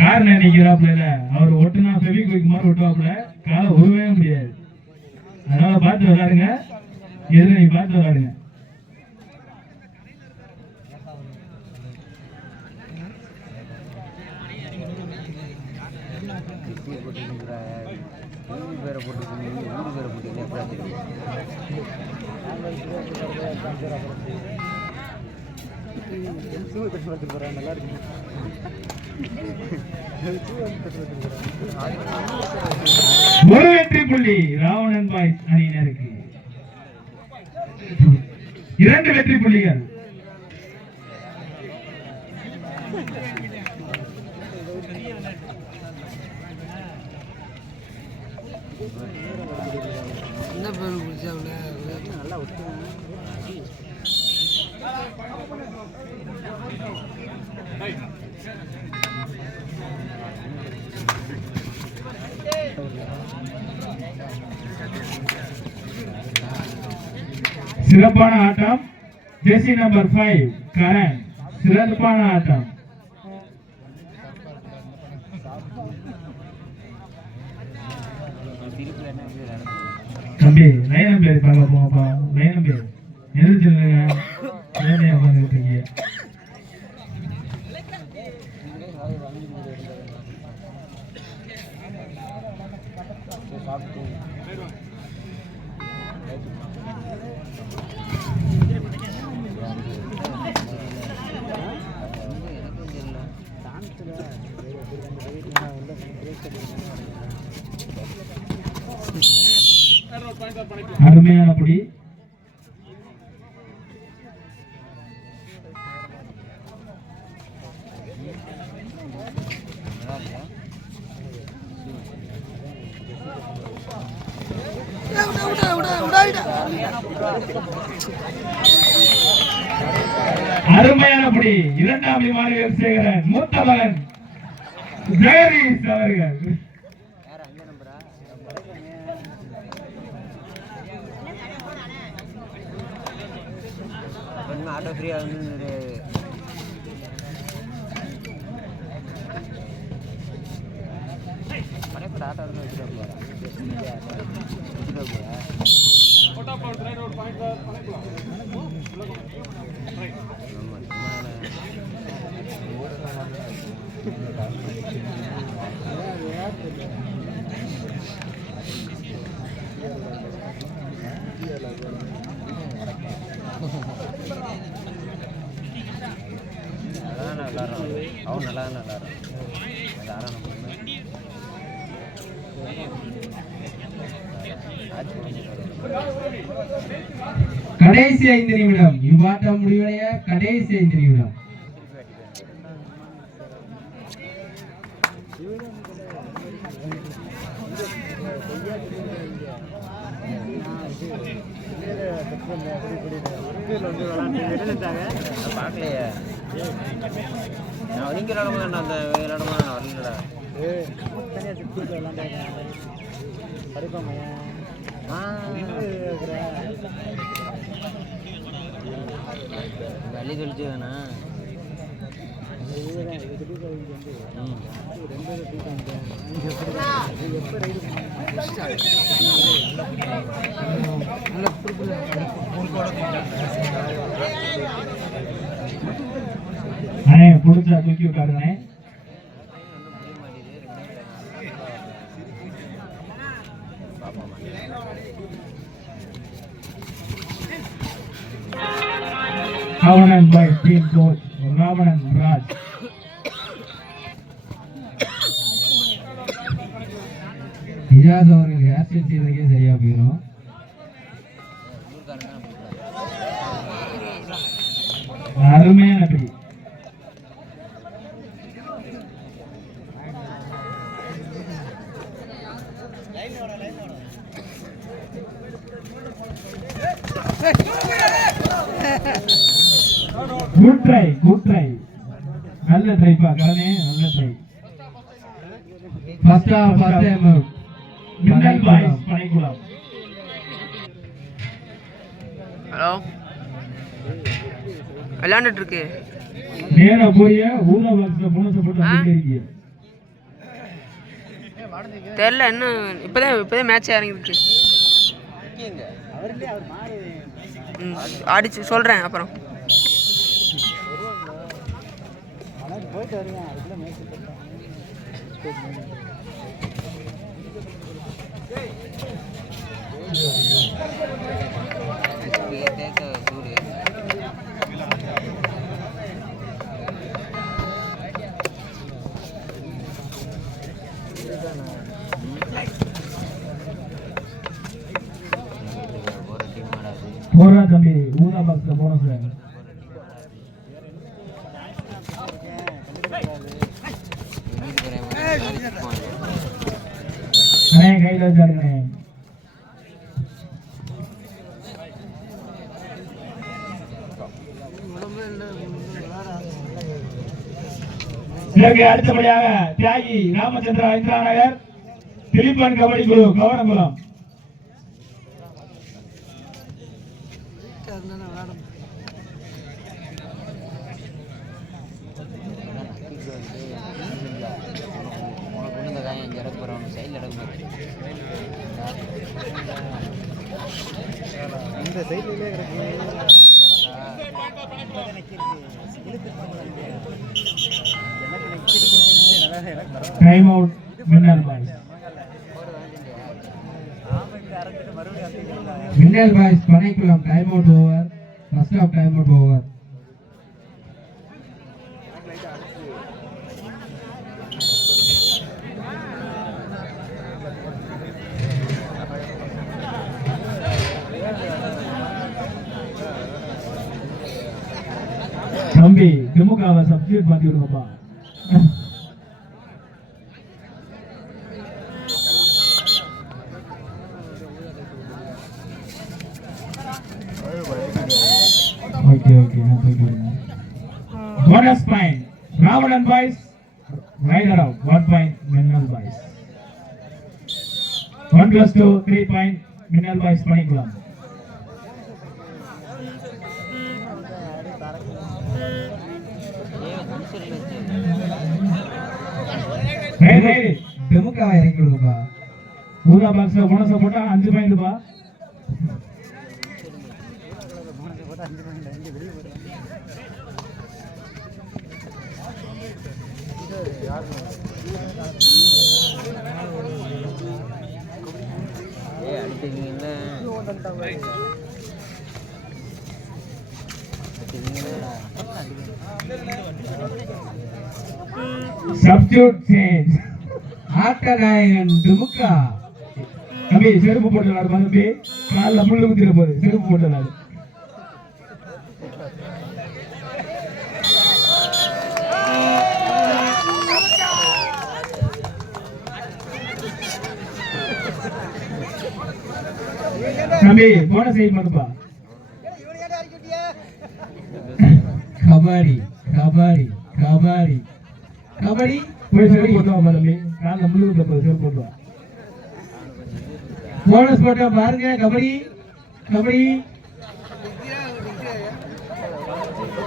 காரணம் நினைக்கிறாப்புல அவர் ஒட்டுனா ஃபெவிக்விக் மாதிரி ஒட்டுவாப்புல காலை உருவே முடியாது. அதனால பார்த்து விளையாடுங்க, எதிர நீ பார்த்து விளையாடுங்க. ஒரு வெற்றி புள்ளி ராவணன் பாய்ஸ் அணியினருக்கு, 2 வெற்றி புள்ளிகள். சிறப்பான ஆட்டம் ஜெர்சி நம்பர் 5 கரண், சிறப்பான ஆட்டம். தம்பி லைன் பேர் பார்க்க போங்கப்பா, லைன் பேர் எதிர்த்துருங்க, உட்காந்துருக்கீங்க. அருமையான புடி. அருமையான புடி. 2ஆம் மாநில சேகரன் மூத்த மகன் ஜெயரீஸ் அவர்கள். ஆட்டோ ஃப்ரீயா வந்து மனைப்பட ஆட்டோ வந்து வச்சுட்டு அவன் நல்லா கடைசி 5 நிமிடம் இவ்வாட்டம் முடிவடைய கடைசி 5 நிமிடம். பாக்கலையே நீங்க விளாடுமா அந்த விளாடுமா வரலடா வலி கழிச்சு வேணா புடிச்சா தூக்கி விட்டாருங்க. ராவணன் பாய் டீம் கோச் ராவணன் ராஜ். இஜாஸ் அவர்கள் ஹேர் ஸ்டைல் செய்வதற்கே சரியா போயிடும். அருமையான பிடி. குட் ட்ரை நல்ல ட்ரை பா கரணே, நல்ல ட்ரை. ஃபர்ஸ்ட் டைம் மின்னல் பாய்ஸ் பனைக்குளம். ஹலோ விளையாண்டுட்டு இருக்கு. நேரா போய் ஊரா பாக்ஸ்ல போனஸ் போட்டு வந்துட்டே இருக்கீங்க. தெரியல இன்னும் இப்பதான் மேட்ச் இறங்கிருக்கு. அடிச்சு சொல்றேன் அப்புறம். போறா தம்பி ஊரா பாக்ஸ்ல போனஸ் கையில வச்சாருங்க. இதற்கு அடுத்தபடியாக தியாகி ராமச்சந்திரா இந்திரா நகர் திலீபன் கபடி குழு Kavanankulam. Time out Minnal boys. Minnal boys Panaikulam time out over. First half time out over. தம்பி திமுகவை சப்ஸ்டியூட் பண்ணி விடுங்கப்பா. ஓகே ஓகே நான் போயிடுறேன். Bonus point Ravanan boys raider out 1 point Minnal boys. 1+2 3 point Minnal boys பண்ணிக்கலாம். திமுகவை இறக்கி விடுங்கப்பா. ஊரா பாக்ஸ்ல போனஸ் போட்டா 5 பாயிண்ட்ப்பா. சப்ஸ்டியூட் சேஞ்ச் ஆட்டநாயகன் திமுக. தம்பி செருப்பு போட்டு விளையாடு. தம்பி காலில் முள்ளு குத்திர போகுது. செருப்பு போட்டு விளையாடு. தம்பி போன செய்ய மாட்டப்பா. கபடி கபடி கபடி கபடி போய் செருப்பு போட்டு வா தம்பி. காலில் முள்ளு குத்திர போகுது. செருப்பு போட்டு வா. போனஸ் போட்டா பாருங்க. கபடி கபடி